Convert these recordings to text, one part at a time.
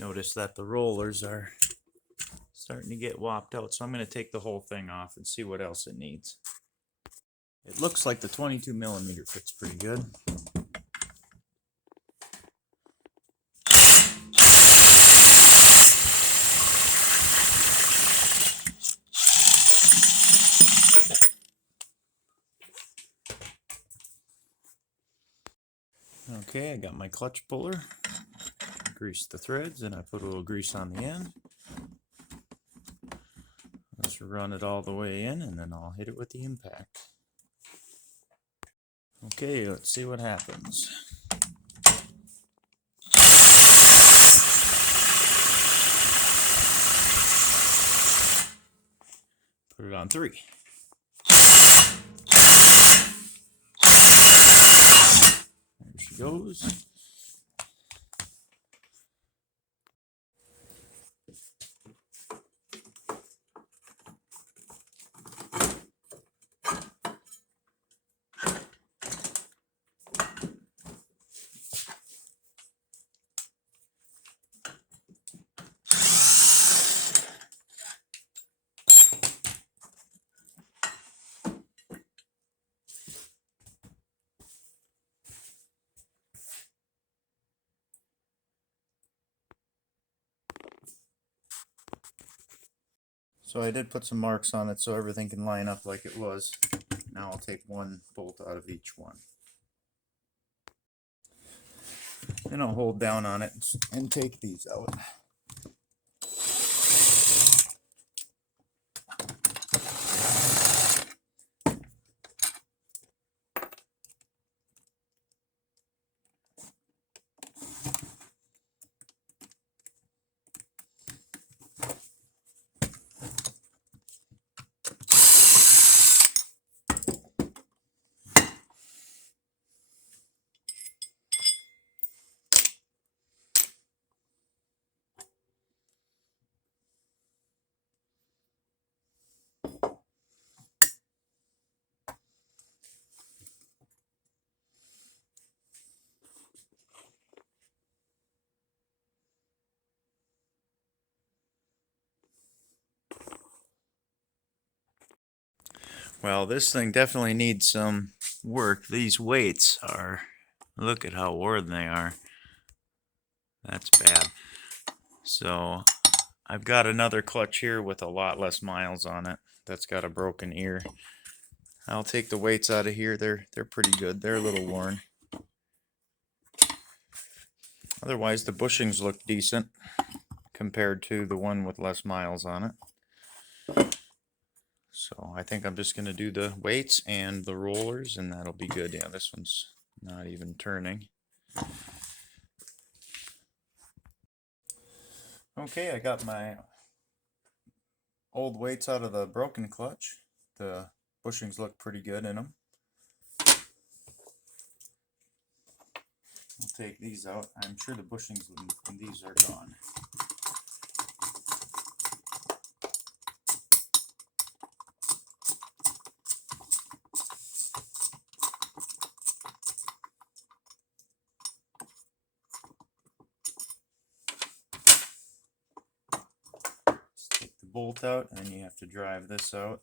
Notice that the rollers are starting to get whopped out, so I'm going to take the whole thing off and see what else it needs. It looks like the 22mm fits pretty good. Okay, I got my clutch puller. Grease the threads and I put a little grease on the end. Just run it all the way in and then I'll hit it with the impact. Okay, let's see what happens. Put it on 3. There she goes. So I did put some marks on it so everything can line up like it was. Now I'll take one bolt out of each one. Then I'll hold down on it and take these out. Well, this thing definitely needs some work. These weights are, look at how worn they are. That's bad. So I've got another clutch here with a lot less miles on it that's got a broken ear. I'll take the weights out of here. They're pretty good. They're a little worn. Otherwise, the bushings look decent compared to the one with less miles on it. So I think I'm just going to do the weights and the rollers and that'll be good. Yeah, this one's not even turning. Okay, I got my old weights out of the broken clutch. The bushings look pretty good in them. I'll take these out. I'm sure the bushings in these are gone. Just take the bolt out and then you have to drive this out.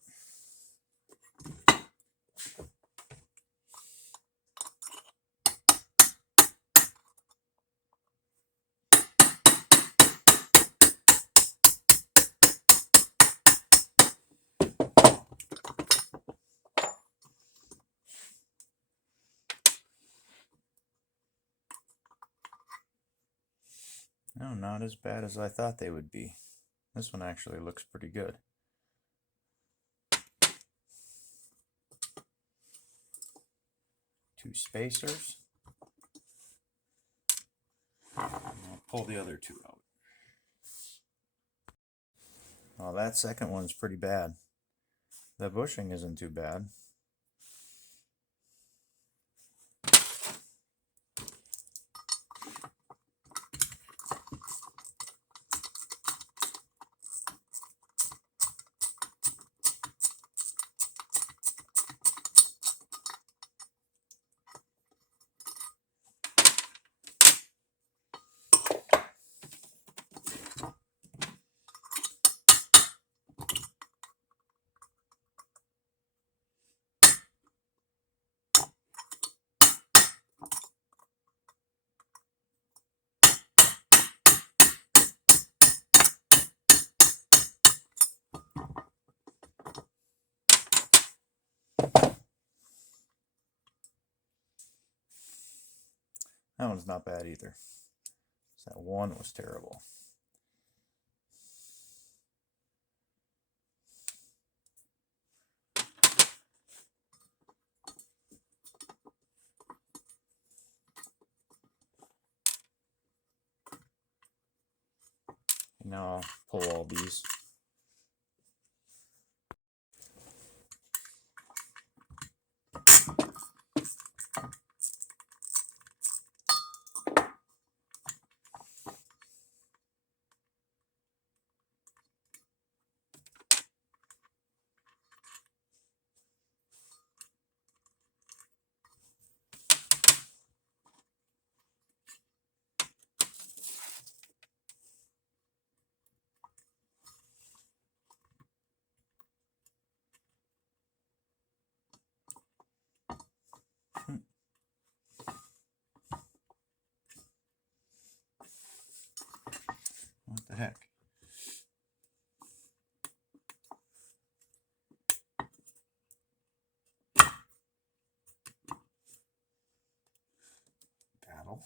No, not as bad as I thought they would be. This one actually looks pretty good. Two spacers. I'll pull the other two out. Well, that second one's pretty bad. The bushing isn't too bad. That one's not bad either. That one was terrible. Now I'll pull all these. What the heck? Paddle.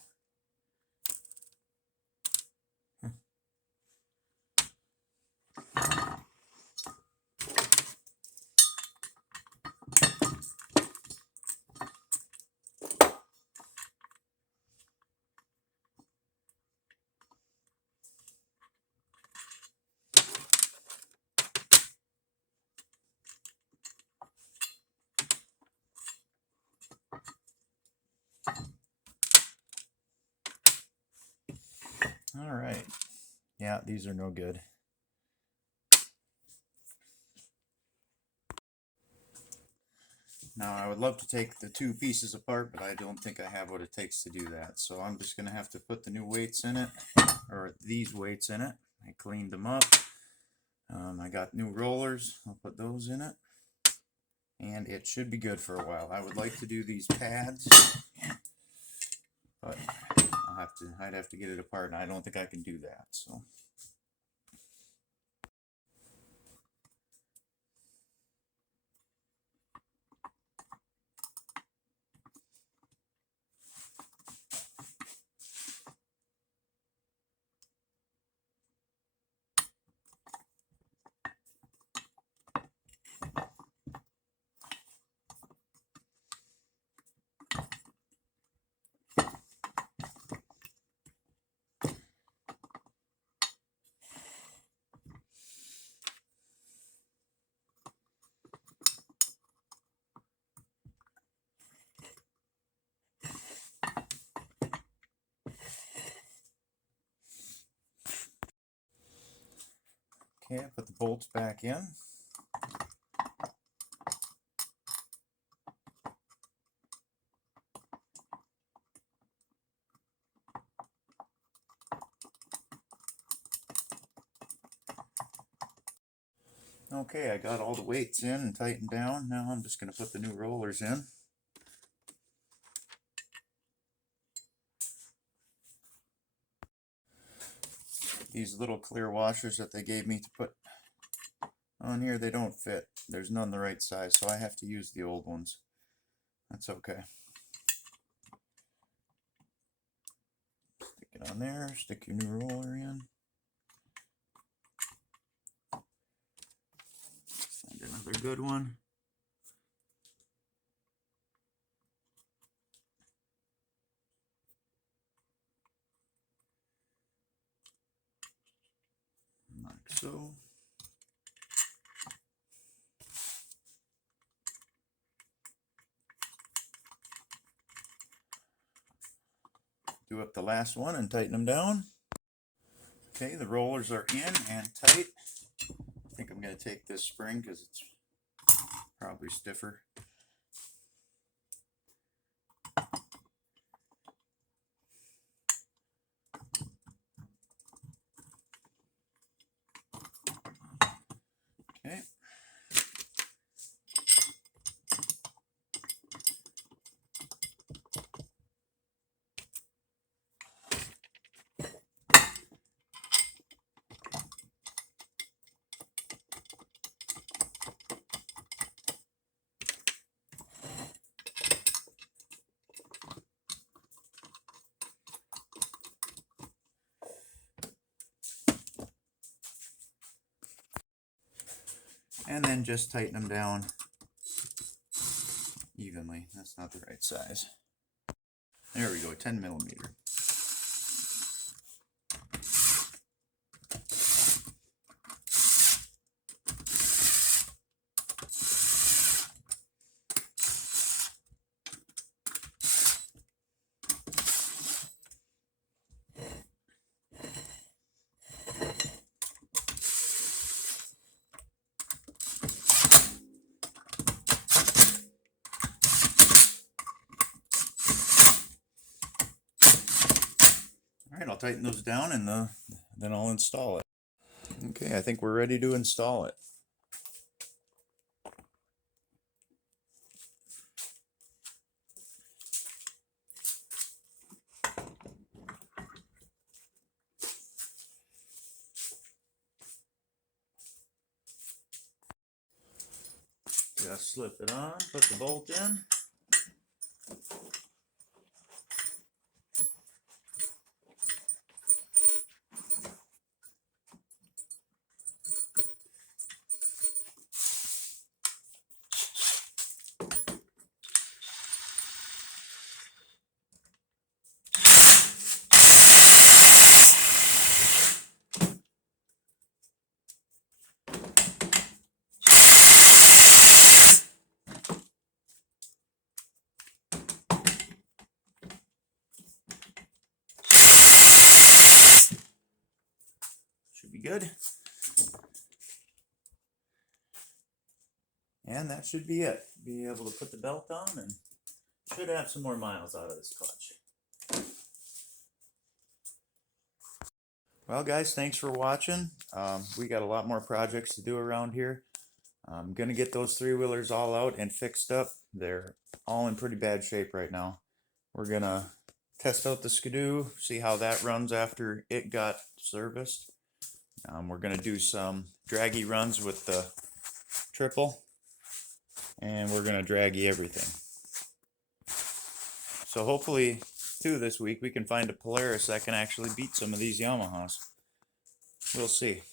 All right. Yeah, these are no good. Now, I would love to take the two pieces apart, but I don't think I have what it takes to do that. So I'm just going to have to put the new weights in it, or these weights in it. I cleaned them up. I got new rollers. I'll put those in it. And it should be good for a while. I would like to do these pads, but I'd have to get it apart, and I don't think I can do that. So. Okay, put the bolts back in. Okay, I got all the weights in and tightened down. Now I'm just going to put the new rollers in. These little clear washers that they gave me to put on here, they don't fit. There's none the right size, so I have to use the old ones. That's okay. Stick it on there, stick your new roller in. Find another good one. Like so. Do up the last one and tighten them down. Okay, the rollers are in and tight. I think I'm going to take this spring because it's probably stiffer. Okay. and then just tighten them down evenly. That's not the right size. There we go, 10 millimeter. Alright, I'll tighten those down and then I'll install it. Okay, I think we're ready to install it. Just slip it on, put the bolt in. Should be good. And that should be it. Be able to put the belt on and should have some more miles out of this clutch. Well guys, thanks for watching. We got a lot more projects to do around here. I'm gonna get those three-wheelers all out and fixed up. They're all in pretty bad shape right now. We're gonna test out the Skidoo, see how that runs after it got serviced. We're gonna do some draggy runs with the triple, and we're gonna draggy everything. So hopefully too this week we can find a Polaris that can actually beat some of these Yamahas. We'll see.